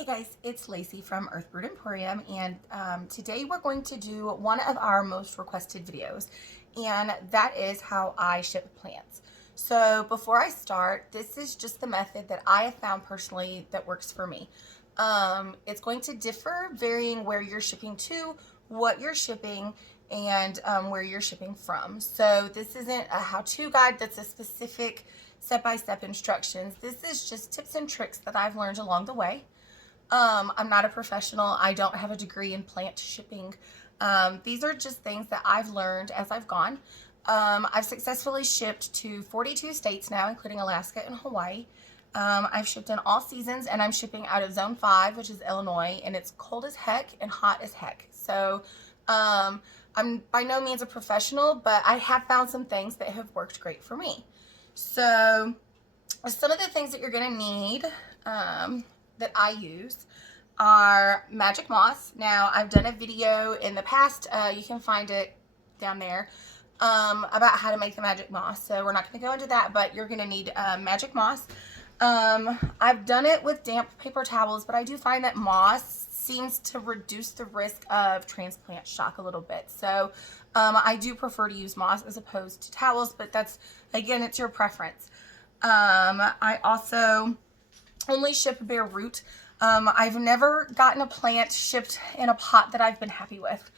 Hey guys, it's Lacey from Earthbird Emporium, and today we're going to do one of our most requested videos, and that is how I ship plants. So before I start, this is just the method that I have found personally that works for me. It's going to differ varying where you're shipping to, what you're shipping, and where you're shipping from. So this isn't a how-to guide that's a specific step-by-step instructions. This is just tips and tricks that I've learned along the way. I'm not a professional. I don't have a degree in plant shipping. These are just things that I've learned as I've gone. I've successfully shipped to 42 states now, including Alaska and Hawaii. I've shipped in all seasons, and I'm shipping out of Zone 5, which is Illinois, and it's cold as heck and hot as heck. So I'm by no means a professional, but I have found some things that have worked great for me. So some of the things that you're going to need that I use are magic moss. Now, I've done a video in the past, you can find it down there, about how to make the magic moss. So we're not going to go into that, but you're going to need magic moss. I've done it with damp paper towels, but I do find that moss seems to reduce the risk of transplant shock a little bit. So I do prefer to use moss as opposed to towels, but that's, again, it's your preference. I also only ship bare root. I've never gotten a plant shipped in a pot that I've been happy with.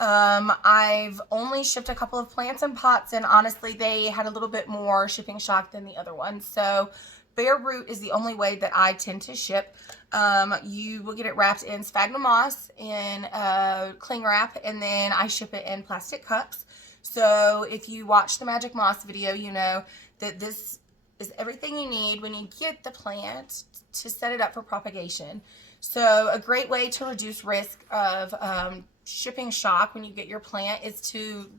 I've only shipped a couple of plants in pots, and honestly, they had a little bit more shipping shock than the other ones. So bare root is the only way that I tend to ship. You will get it wrapped in sphagnum moss in cling wrap, and then I ship it in plastic cups. So if you watch the magic moss video, you know that this is everything you need when you get the plant to set it up for propagation. So a great way to reduce risk of shipping shock when you get your plant is to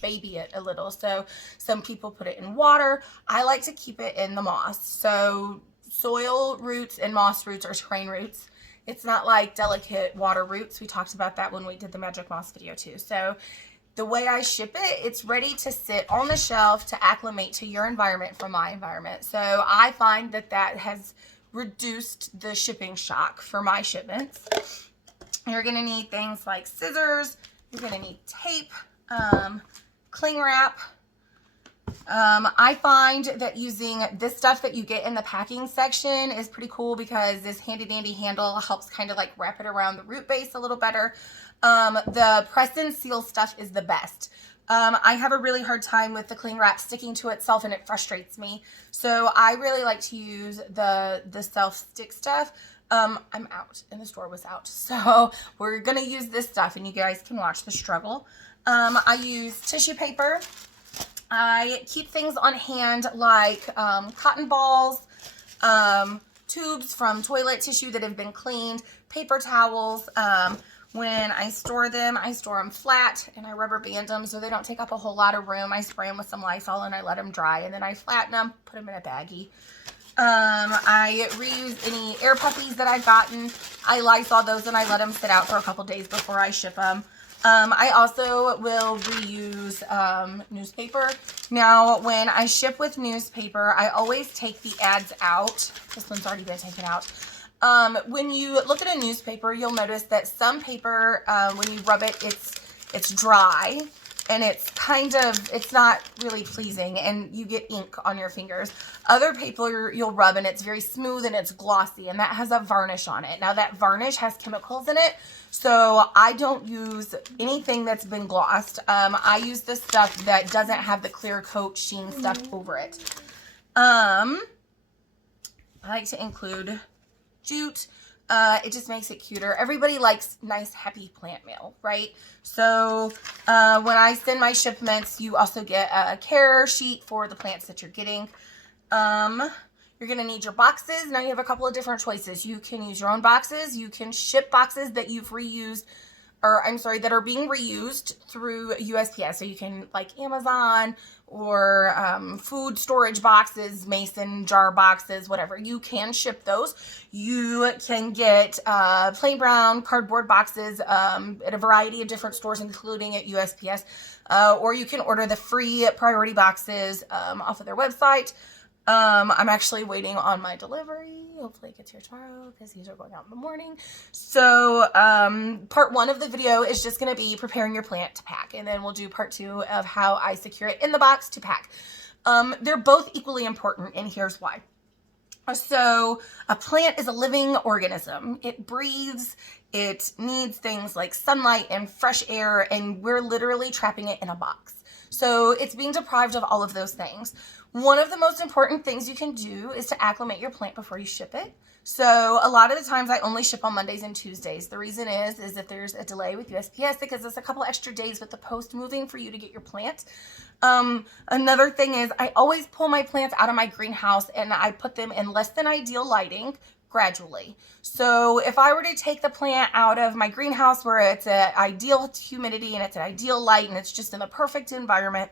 baby it a little. So some people put it in water. I like to keep it in the moss. So soil roots and moss roots are terrain roots. It's not like delicate water roots. We talked about that when we did the magic moss video too. So the way I ship it, it's ready to sit on the shelf to acclimate to your environment from my environment. So I find that that has reduced the shipping shock for my shipments. You're going to need things like scissors. You're going to need tape, cling wrap. I find that using this stuff that you get in the packing section is pretty cool because this handy dandy handle helps kind of like wrap it around the root base a little better. The press and seal stuff is the best. I have a really hard time with the cling wrap sticking to itself, and it frustrates me. So I really like to use the self-stick stuff. I'm out, and the store was out. So we're going to use this stuff, and you guys can watch the struggle. I use tissue paper. I keep things on hand like cotton balls, tubes from toilet tissue that have been cleaned, paper towels. When I store them flat, and I rubber band them so they don't take up a whole lot of room. I spray them with some Lysol and I let them dry, and then I flatten them, put them in a baggie. I reuse any air puppies that I've gotten. I Lysol those and I let them sit out for a couple days before I ship them. I also will reuse newspaper. Now, when I ship with newspaper, I always take the ads out. This one's already been taken out. When you look at a newspaper, you'll notice that some paper, when you rub it, it's dry, and it's not really pleasing, and you get ink on your fingers. Other paper you'll rub, and it's very smooth and it's glossy, and that has a varnish on it. Now, that varnish has chemicals in it, so I don't use anything that's been glossed. I use the stuff that doesn't have the clear coat sheen stuff over it. I like to include jute. It just makes it cuter. Everybody likes nice, happy plant mail, right? So when I send my shipments, you also get a care sheet for the plants that you're getting. You're going to need your boxes. Now you have a couple of different choices. You can use your own boxes. You can ship boxes that you've reused, or I'm sorry, that are being reused through USPS. So you can, like Amazon or food storage boxes, mason jar boxes, whatever. You can ship those. You can get plain brown cardboard boxes at a variety of different stores, including at USPS. Or you can order the free priority boxes off of their website. I'm actually waiting on my delivery. Hopefully it gets here tomorrow because these are going out in the morning. So part 1 of the video is just going to be preparing your plant to pack. And then we'll do part 2 of how I secure it in the box to pack. They're both equally important, and here's why. So a plant is a living organism. It breathes, it needs things like sunlight and fresh air, and we're literally trapping it in a box. So it's being deprived of all of those things. One of the most important things you can do is to acclimate your plant before you ship it. So a lot of the times I only ship on Mondays and Tuesdays. The reason is if there's a delay with USPS, because it's a couple extra days with the post moving for you to get your plant. Another thing is I always pull my plants out of my greenhouse and I put them in less than ideal lighting gradually. So if I were to take the plant out of my greenhouse where it's an ideal humidity and it's an ideal light and it's just in the perfect environment,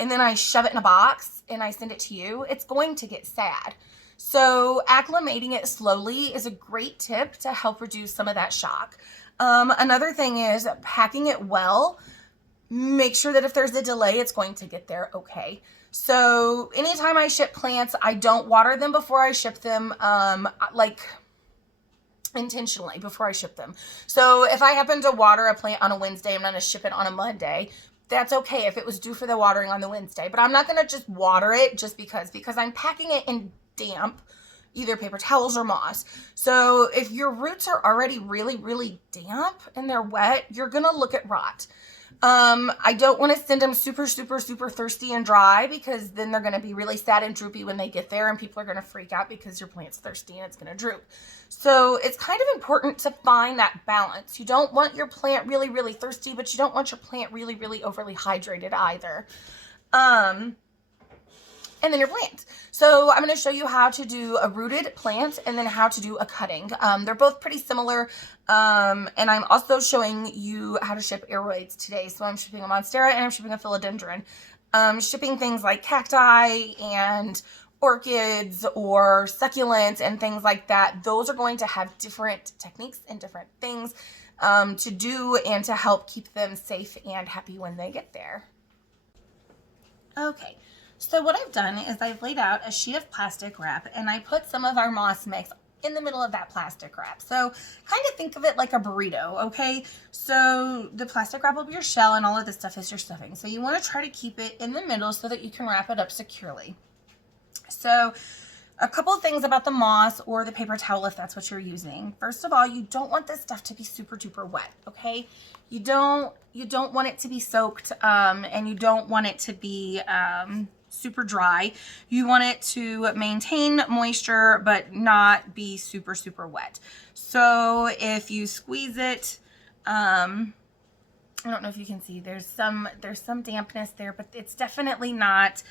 and then I shove it in a box and I send it to you, it's going to get sad. So acclimating it slowly is a great tip to help reduce some of that shock. Another thing is packing it well. Make sure that if there's a delay, it's going to get there okay. So anytime I ship plants, I don't water them before I ship them, like intentionally before I ship them. So if I happen to water a plant on a Wednesday, I'm going to ship it on a Monday. That's okay if it was due for the watering on the Wednesday, but I'm not going to just water it just because I'm packing it in damp, either paper towels or moss. So if your roots are already really, really damp and they're wet, you're going to look at rot. I don't want to send them super, super, super thirsty and dry, because then they're going to be really sad and droopy when they get there, and people are going to freak out because your plant's thirsty and it's going to droop. So it's kind of important to find that balance. You don't want your plant really, really thirsty, but you don't want your plant really, really overly hydrated either. And then your plant. So I'm going to show you how to do a rooted plant and then how to do a cutting. They're both pretty similar. And I'm also showing you how to ship aroids today. So I'm shipping a monstera and I'm shipping a philodendron. Shipping things like cacti and orchids or succulents and things like that. Those are going to have different techniques and different things to do and to help keep them safe and happy when they get there. Okay. So what I've done is I've laid out a sheet of plastic wrap and I put some of our moss mix in the middle of that plastic wrap. So kind of think of it like a burrito, okay? So the plastic wrap will be your shell and all of this stuff is your stuffing. So you want to try to keep it in the middle so that you can wrap it up securely. So a couple of things about the moss or the paper towel if that's what you're using. First of all, you don't want this stuff to be super duper wet, okay? You don't want it to be soaked and you don't want it to be super dry. You want it to maintain moisture but not be super, super wet. So if you squeeze it, I don't know if you can see, there's some dampness there, but it's definitely not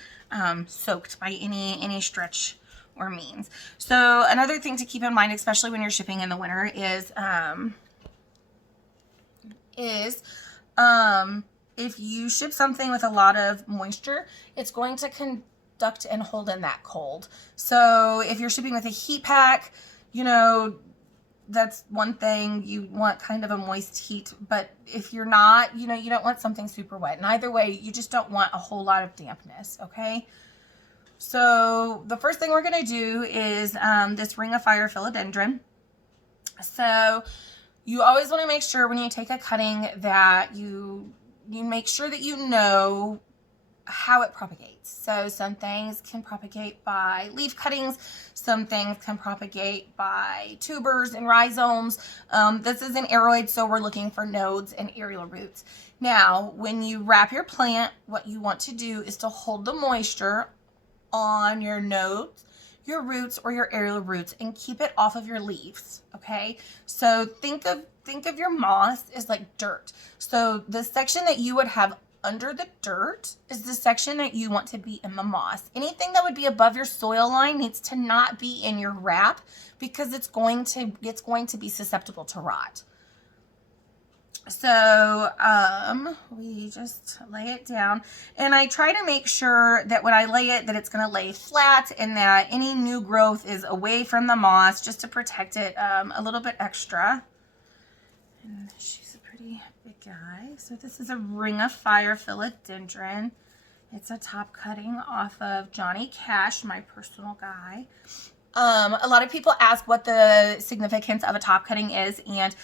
soaked by any stretch or means. So another thing to keep in mind, especially when you're shipping in the winter, is if you ship something with a lot of moisture, it's going to conduct and hold in that cold. So if you're shipping with a heat pack, you know, that's one thing. You want kind of a moist heat, but if you're not, you know, you don't want something super wet. And either way, you just don't want a whole lot of dampness, okay? So the first thing we're going to do is this ring of fire philodendron. So you always want to make sure when you take a cutting that you make sure that you know how it propagates. So some things can propagate by leaf cuttings, some things can propagate by tubers and rhizomes. This is an aroid, so we're looking for nodes and aerial roots. Now, when you wrap your plant, what you want to do is to hold the moisture on your nodes, your roots, or your aerial roots, and keep it off of your leaves, okay? So think of your moss as like dirt. So the section that you would have under the dirt is the section that you want to be in the moss. Anything that would be above your soil line needs to not be in your wrap because it's going to be susceptible to rot. So we just lay it down, and I try to make sure that when I lay it that it's going to lay flat and that any new growth is away from the moss just to protect it a little bit extra. And she's a pretty big guy. So this is a ring of fire philodendron. It's a top cutting off of Johnny Cash, my personal guy. A lot of people ask what the significance of a top cutting is, and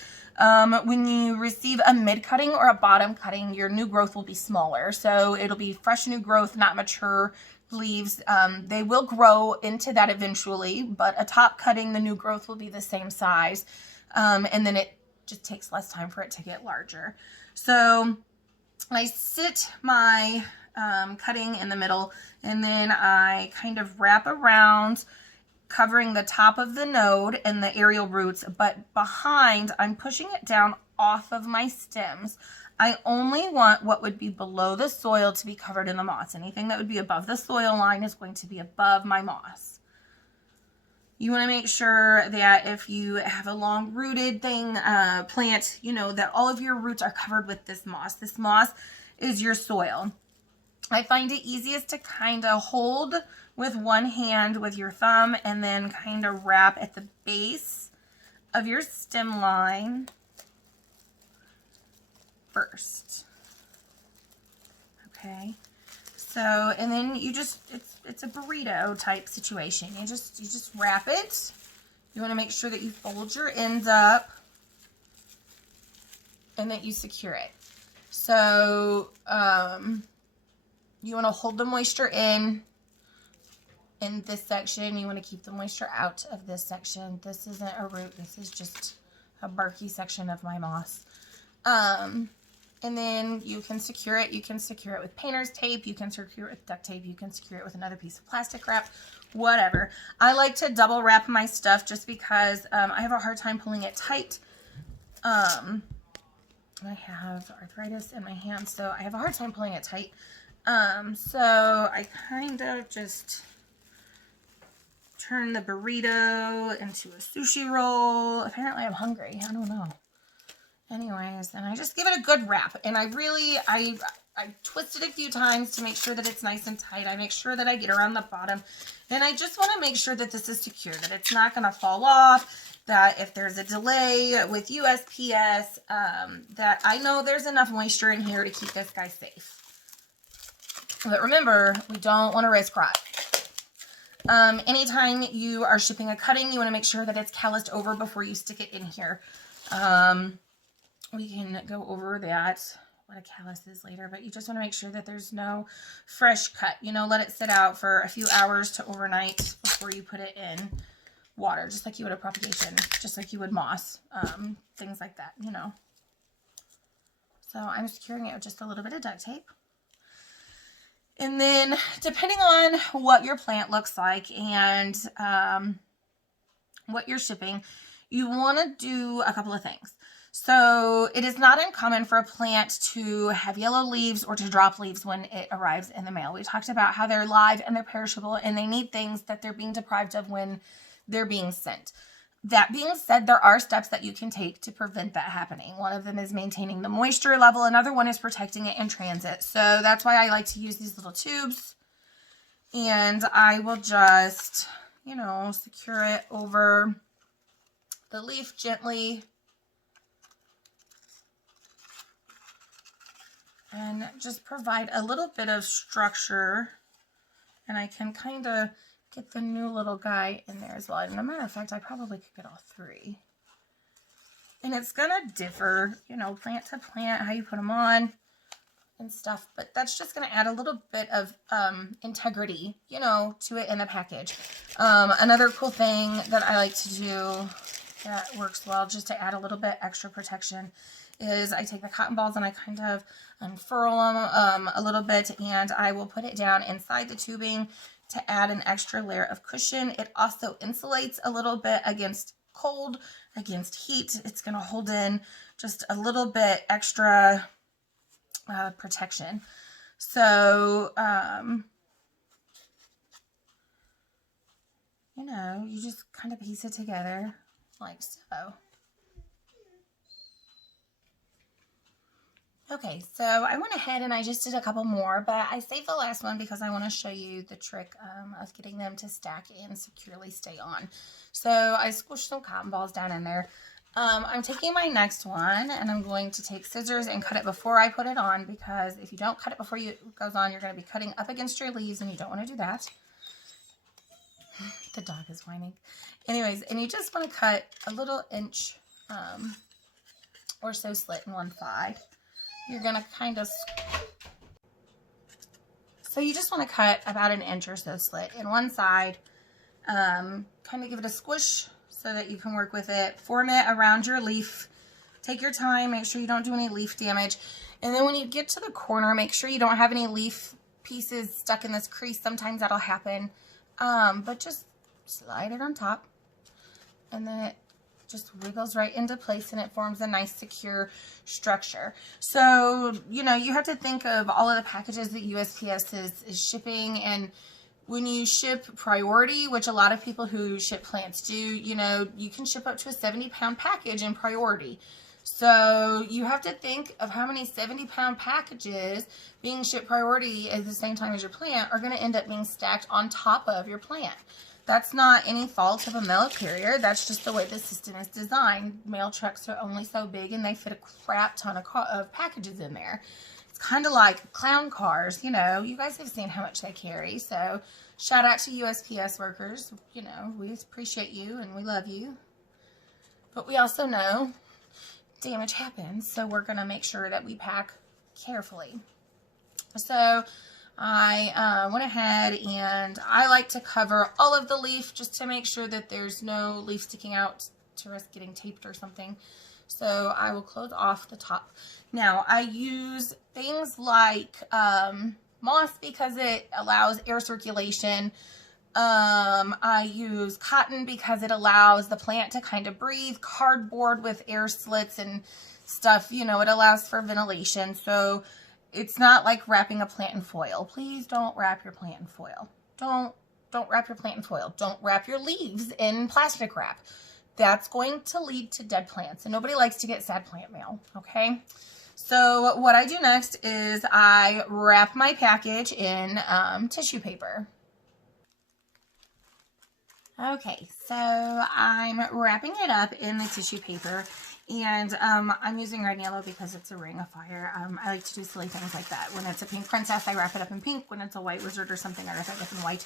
when you receive a mid cutting or a bottom cutting, your new growth will be smaller. So it'll be fresh new growth, not mature leaves. They will grow into that eventually, but a top cutting, the new growth will be the same size, and then it just takes less time for it to get larger. So I sit my cutting in the middle, and then I kind of wrap around, covering the top of the node and the aerial roots, but behind I'm pushing it down off of my stems. I only want what would be below the soil to be covered in the moss. Anything that would be above the soil line is going to be above my moss. You want to make sure that if you have a long rooted plant, you know, that all of your roots are covered with this moss. This moss is your soil. I find it easiest to kind of hold with one hand with your thumb and then kind of wrap at the base of your stem line first. Okay. So, and then you just, it's a burrito type situation. You just wrap it. You want to make sure that you fold your ends up and that you secure it. So, you want to hold the moisture in this section. You want to keep the moisture out of this section. This isn't a root. This is just a barky section of my moss. And then you can secure it. You can secure it with painter's tape. You can secure it with duct tape. You can secure it with another piece of plastic wrap, whatever. I like to double wrap my stuff just because I have a hard time pulling it tight. I have arthritis in my hands, so I have a hard time pulling it tight. So I kind of just turn the burrito into a sushi roll. Apparently I'm hungry. I don't know. Anyways, and I just give it a good wrap. And I twist it a few times to make sure that it's nice and tight. I make sure that I get around the bottom. And I just want to make sure that this is secure, that it's not going to fall off, that if there's a delay with USPS, that I know there's enough moisture in here to keep this guy safe. But remember, we don't want to risk rot. Anytime you are shipping a cutting, you want to make sure that it's calloused over before you stick it in here. We can go over that, what a callus is later, but you just want to make sure that there's no fresh cut. You know, let it sit out for a few hours to overnight before you put it in water, just like you would a propagation, just like you would moss, things like that, you know. So I'm securing it with just a little bit of duct tape. And then depending on what your plant looks like and what you're shipping, you want to do a couple of things. So it is not uncommon for a plant to have yellow leaves or to drop leaves when it arrives in the mail. We talked about how they're live and they're perishable and they need things that they're being deprived of when they're being sent. That being said, there are steps that you can take to prevent that happening. One of them is maintaining the moisture level. Another one is protecting it in transit. So that's why I like to use these little tubes. And I will just, you know, secure it over the leaf gently. And just provide a little bit of structure. And I can kind of get the new little guy in there as well. And as a matter of fact, I probably could get all three. And it's going to differ, you know, plant to plant, how you put them on and stuff. But that's just going to add a little bit of integrity, you know, to it in the package. Another cool thing that I like to do that works well, just to add a little bit extra protection, is I take the cotton balls and I kind of unfurl them a little bit, and I will put it down inside the tubing to add an extra layer of cushion. It also insulates a little bit against cold, against heat. It's going to hold in just a little bit extra protection. So, you know, you just kind of piece it together like so. Okay, so I went ahead and I just did a couple more, but I saved the last one because I want to show you the trick of getting them to stack and securely stay on. So I squished some cotton balls down in there. I'm taking my next one and I'm going to take scissors and cut it before I put it on, because if you don't cut it before it goes on, you're going to be cutting up against your leaves and you don't want to do that. The dog is whining. Anyways, and you just want to cut a little inch or so slit in one side. You're going to kind of, so you just want to cut about an inch or so slit in one side, kind of give it a squish so that you can work with it, form it around your leaf. Take your time, make sure you don't do any leaf damage. And then when you get to the corner, make sure you don't have any leaf pieces stuck in this crease. Sometimes that'll happen. But just slide it on top, and then it just wiggles right into place and it forms a nice secure structure. So, you know, you have to think of all of the packages that USPS is shipping, and when you ship priority, which a lot of people who ship plants do, you know, you can ship up to a 70-pound package in priority. So you have to think of how many 70-pound packages being shipped priority at the same time as your plant are going to end up being stacked on top of your plant. That's not any fault of a mail carrier. That's just the way the system is designed. Mail trucks are only so big and they fit a crap ton of packages in there. It's kind of like clown cars, you know. You guys have seen how much they carry. So shout out to USPS workers. You know, we appreciate you and we love you. But we also know damage happens, so we're going to make sure that we pack carefully. So I went ahead and I like to cover all of the leaf just to make sure that there's no leaf sticking out to risk getting taped or something. So I will close off the top. Now I use things like moss because it allows air circulation. I use cotton because it allows the plant to kind of breathe. Cardboard with air slits and stuff, you know, it allows for ventilation. So it's not like wrapping a plant in foil. Please don't wrap your plant in foil. Don't wrap your plant in foil. Don't wrap your leaves in plastic wrap. That's going to lead to dead plants, and nobody likes to get sad plant mail, okay? So what I do next is I wrap my package in tissue paper. Okay, so I'm wrapping it up in the tissue paper, and I'm using red and yellow because it's a ring of fire. I like to do silly things like that. When it's a pink princess, I wrap it up in pink. When it's a white wizard or something, I wrap it up in white.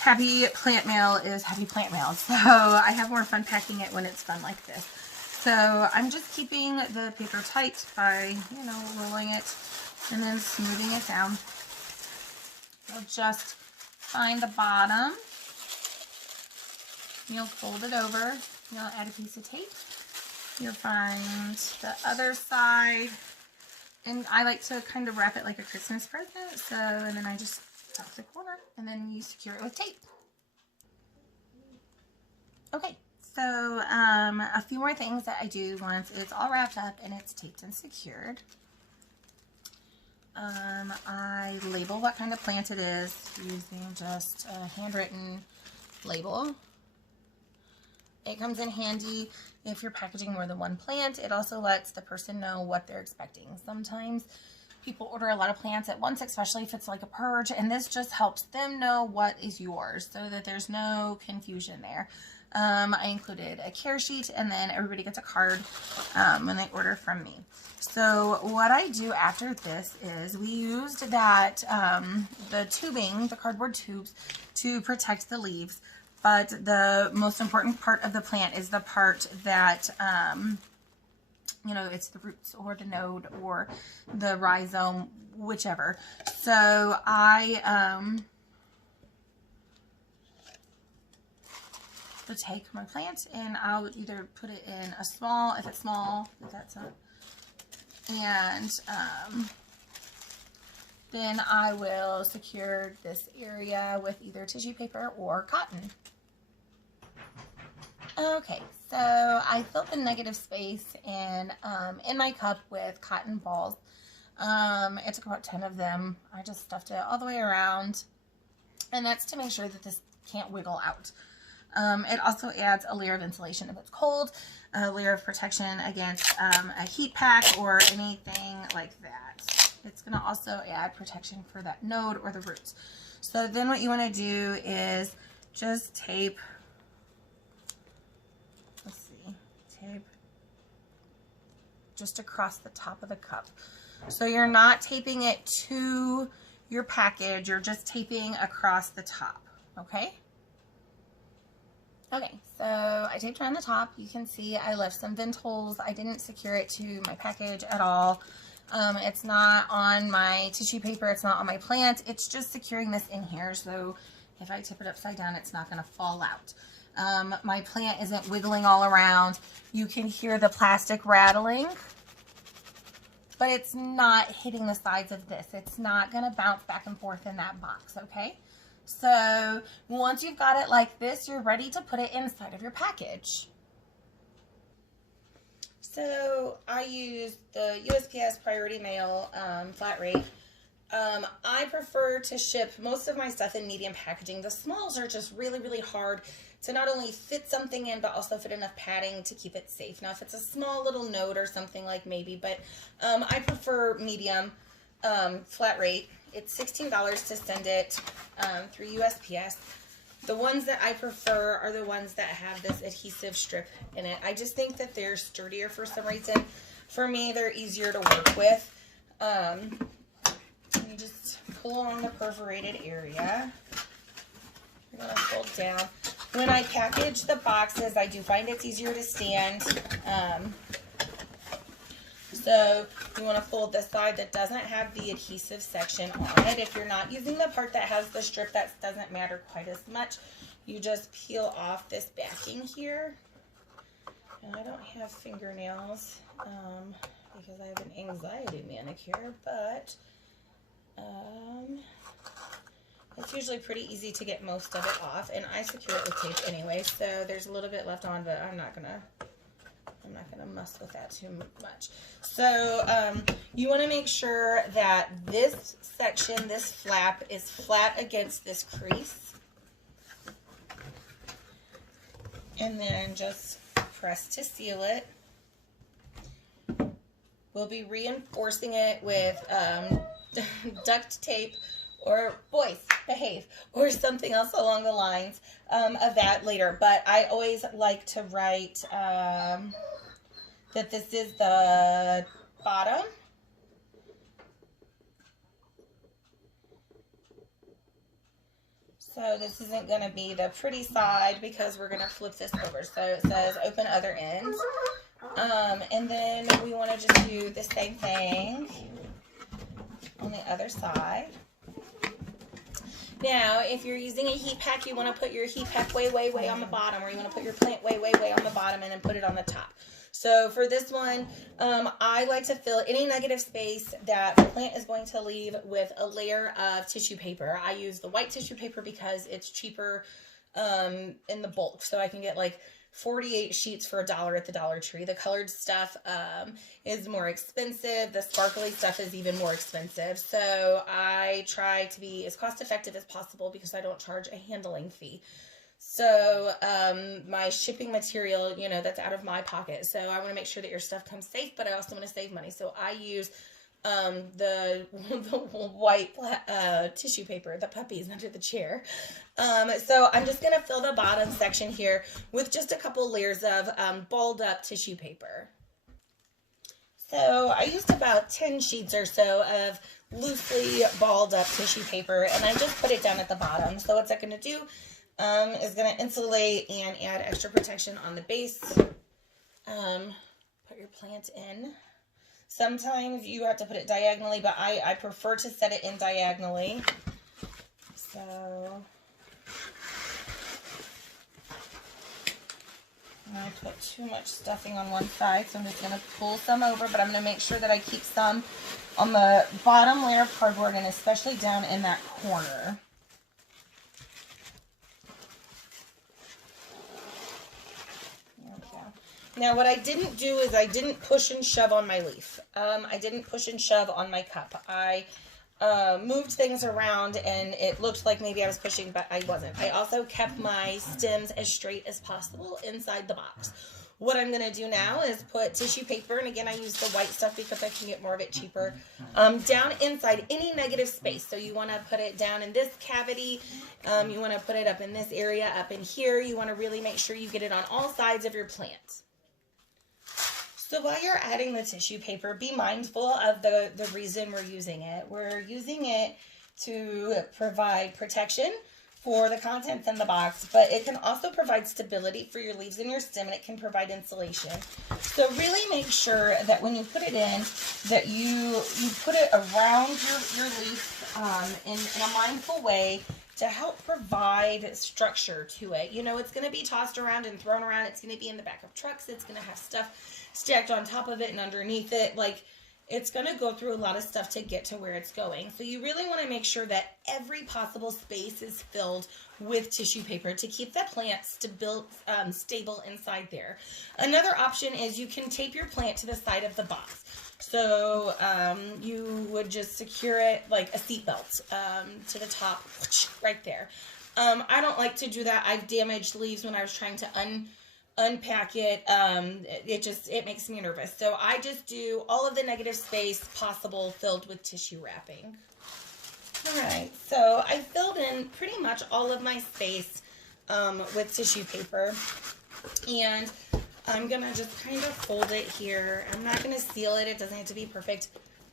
Happy plant mail is happy plant mail, so I have more fun packing it when it's fun like this. So I'm just keeping the paper tight by, you know, rolling it and then smoothing it down. You'll just find the bottom. You'll fold it over. You'll add a piece of tape. You'll find the other side. And I like to kind of wrap it like a Christmas present. So, and then I just tuck the corner and then you secure it with tape. Okay, so a few more things that I do once it's all wrapped up and it's taped and secured. I label what kind of plant it is using just a handwritten label. It comes in handy if you're packaging more than one plant. It also lets the person know what they're expecting. Sometimes people order a lot of plants at once, especially if it's like a purge, and this just helps them know what is yours so that there's no confusion there. I included a care sheet, and then everybody gets a card when they order from me. So what I do after this is we used that, the tubing, the cardboard tubes, to protect the leaves. But the most important part of the plant is the part that, you know, it's the roots or the node or the rhizome, whichever. So I will take my plant and I'll either put it in a small, if it's small, if that's not, and then I will secure this area with either tissue paper or cotton. Okay, so I filled the negative space in my cup with cotton balls. It took about 10 of them. I just stuffed it all the way around, and that's to make sure that this can't wiggle out. It also adds a layer of insulation if it's cold, a layer of protection against a heat pack or anything like that. It's going to also add protection for that node or the roots. So then what you want to do is just tape, let's see, just across the top of the cup. So you're not taping it to your package, you're just taping across the top, okay? Okay, so I taped around the top. You can see I left some vent holes. I didn't secure it to my package at all. It's not on my tissue paper, it's not on my plant, it's just securing this in here, so if I tip it upside down, it's not gonna fall out. My plant isn't wiggling all around. You can hear the plastic rattling, but it's not hitting the sides of this. It's not gonna bounce back and forth in that box, okay? So once you've got it like this, you're ready to put it inside of your package. So I use the USPS Priority Mail flat rate. I prefer to ship most of my stuff in medium packaging. The smalls are just really, really hard to not only fit something in, but also fit enough padding to keep it safe. Now, if it's a small little note or something, like maybe, but I prefer medium flat rate. It's $16 to send it through USPS. The ones that I prefer are the ones that have this adhesive strip in it. I just think that they're sturdier for some reason. For me, they're easier to work with. You just pull on the perforated area. You're gonna fold down. When I package the boxes, I do find it's easier to stand. So you want to fold the side that doesn't have the adhesive section on it. If you're not using the part that has the strip, that doesn't matter quite as much. You just peel off this backing here. And I don't have fingernails because I have an anxiety manicure, but it's usually pretty easy to get most of it off, and I secure it with tape anyway, so there's a little bit left on, but I'm not gonna mess with that too much. So you want to make sure that this section, this flap, is flat against this crease, and then just press to seal it. We'll be reinforcing it with duct tape, or boys, behave, or something else along the lines of that later. But I always like to write that this is the bottom. So this isn't going to be the pretty side because we're going to flip this over. So it says open other ends. And then we want to just do the same thing on the other side. Now, if you're using a heat pack, you want to put your heat pack way, way, way on the bottom, or you want to put your plant way, way, way on the bottom and then put it on the top. So for this one, I like to fill any negative space that the plant is going to leave with a layer of tissue paper. I use the white tissue paper because it's cheaper in the bulk. So I can get like 48 sheets for $1 at the Dollar Tree. The colored stuff is more expensive. The sparkly stuff is even more expensive. So I try to be as cost effective as possible because I don't charge a handling fee. So my shipping material, you know, that's out of my pocket. So I want to make sure that your stuff comes safe, but I also want to save money. So I use the white tissue paper, the puppies under the chair. So I'm just going to fill the bottom section here with just a couple layers of balled up tissue paper. So I used about 10 sheets or so of loosely balled up tissue paper, and I just put it down at the bottom. So what's that going to do is going to insulate and add extra protection on the base. Put your plant in. Sometimes you have to put it diagonally, but I prefer to set it in diagonally. So I put too much stuffing on one side, so I'm just going to pull some over, but I'm going to make sure that I keep some on the bottom layer of cardboard, and especially down in that corner. Now, what I didn't do is I didn't push and shove on my leaf. I didn't push and shove on my cup. I moved things around, and it looked like maybe I was pushing, but I wasn't. I also kept my stems as straight as possible inside the box. What I'm going to do now is put tissue paper, and again, I use the white stuff because I can get more of it cheaper, down inside any negative space. So you want to put it down in this cavity. You want to put it up in this area, up in here. You want to really make sure you get it on all sides of your plant. So while you're adding the tissue paper, be mindful of the reason we're using it. We're using it to provide protection for the contents in the box, but it can also provide stability for your leaves and your stem, and it can provide insulation. So really make sure that when you put it in, that you put it around your leaf in a mindful way to help provide structure to it. You know, it's going to be tossed around and thrown around. It's going to be in the back of trucks. It's going to have stuff stacked on top of it and underneath it. Like, it's going to go through a lot of stuff to get to where it's going. So you really want to make sure that every possible space is filled with tissue paper to keep the plant stable inside there. Another option is you can tape your plant to the side of the box. So you would just secure it like a seatbelt to the top, right there. I don't like to do that. I've damaged leaves when I was trying to unpack it. It makes me nervous. So I just do all of the negative space possible filled with tissue wrapping. All right, so I filled in pretty much all of my space with tissue paper, and I'm gonna just kind of fold it here. I'm not gonna seal it. It doesn't have to be perfect,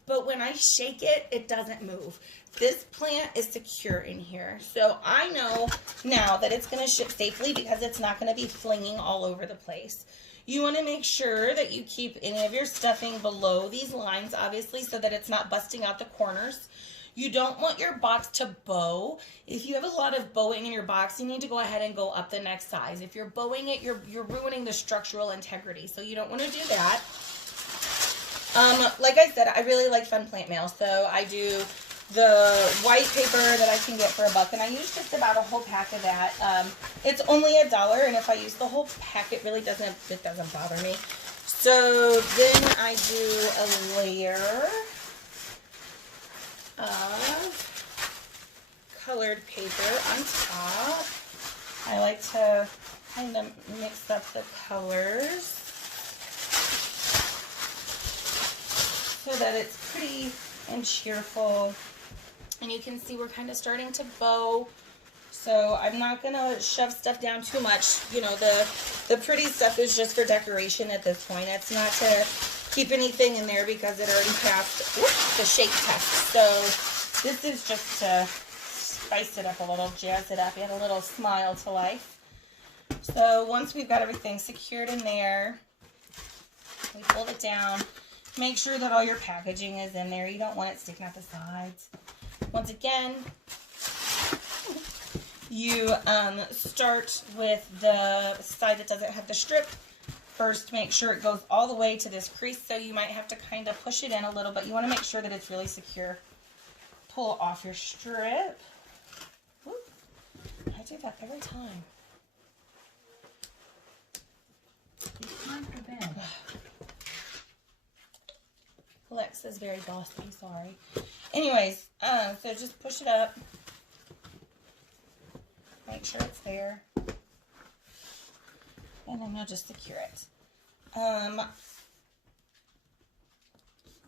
but when I shake it, it doesn't move. This plant is secure in here. So I know now that it's gonna ship safely because it's not gonna be flinging all over the place. You wanna make sure that you keep any of your stuffing below these lines, obviously, so that it's not busting out the corners. You don't want your box to bow. If you have a lot of bowing in your box, you need to go ahead and go up the next size. If you're bowing it, you're ruining the structural integrity, so you don't want to do that. Like I said, I really like fun plant mail, so I do the white paper that I can get for $1, and I use just about a whole pack of that. It's only $1, and if I use the whole pack, it doesn't bother me. So then I do a layer of colored paper on top. I like to kind of mix up the colors so that it's pretty and cheerful. And you can see we're kind of starting to bow. So I'm not gonna shove stuff down too much. You know, the pretty stuff is just for decoration at this point. It's not to keep anything in there because it already passed the shape test. So this is just to spice it up a little, jazz it up, add a little smile to life. So once we've got everything secured in there, we fold it down. Make sure that all your packaging is in there. You don't want it sticking out the sides. Once again, you start with the side that doesn't have the strip. First, make sure it goes all the way to this crease, so you might have to kind of push it in a little bit. You want to make sure that it's really secure. Pull off your strip. Whoop. I do that every time. It's time for bed. Alexa's very bossy, sorry. Anyways, so just push it up. Make sure it's there. And then we'll just secure it.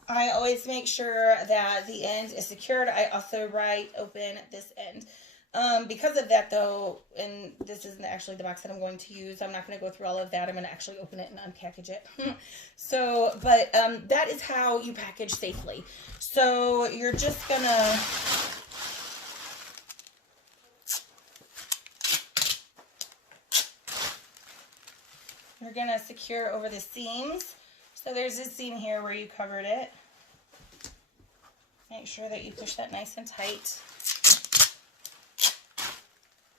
I always make sure that the end is secured. I also open this end. Because of that though, and this isn't actually the box that I'm going to use, I'm not going to go through all of that. I'm going to actually open it and unpackage it. So, but that is how you package safely. So you're just going to secure over the seams. So there's a seam here where you covered it. Make sure that you push that nice and tight.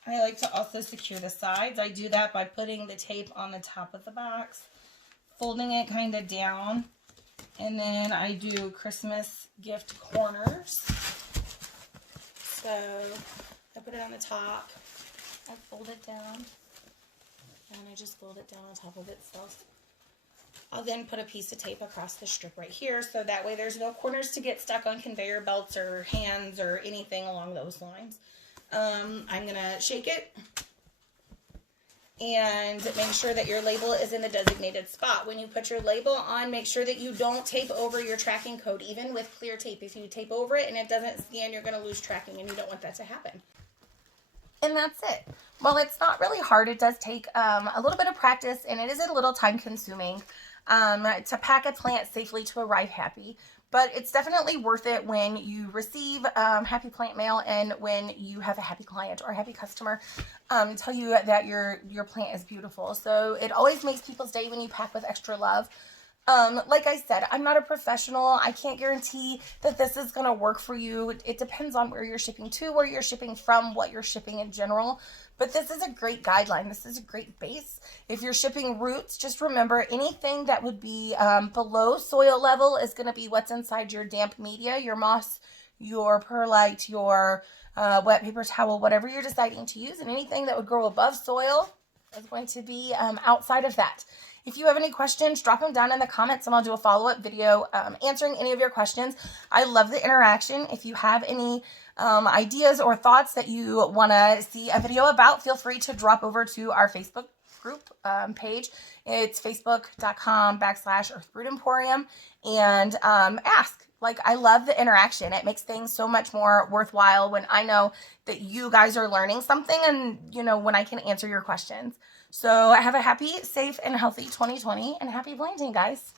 I like to also secure the sides. I do that by putting the tape on the top of the box, folding it kind of down, and then I do Christmas gift corners. So I put it on the top, I fold it down, and I just fold it down on top of itself. I'll then put a piece of tape across the strip right here, so that way there's no corners to get stuck on conveyor belts or hands or anything along those lines. I'm going to shake it and make sure that your label is in the designated spot. When you put your label on, make sure that you don't tape over your tracking code, even with clear tape. If you tape over it and it doesn't scan, you're going to lose tracking, and you don't want that to happen. And that's it. Well, it's not really hard. It does take a little bit of practice, and it is a little time consuming. to pack a plant safely to arrive happy. But it's definitely worth it when you receive happy plant mail and when you have a happy client or a happy customer tell you that your plant is beautiful. So it always makes people's day when you pack with extra love. Like I said, I'm not a professional. I can't guarantee that this is going to work for you. It depends on where you're shipping to, where you're shipping from, what you're shipping in general. But this is a great guideline. This is a great base. If you're shipping roots, just remember anything that would be below soil level is going to be what's inside your damp media, your moss, your perlite, your wet paper towel, whatever you're deciding to use. And anything that would grow above soil is going to be outside of that. If you have any questions, drop them down in the comments and I'll do a follow-up video answering any of your questions. I love the interaction. If you have any ideas or thoughts that you want to see a video about, feel free to drop over to our Facebook group page. It's facebook.com/Earthroot Emporium and ask. Like, I love the interaction. It makes things so much more worthwhile when I know that you guys are learning something and, you know, when I can answer your questions. So have a happy, safe, and healthy 2020 and happy planting, guys.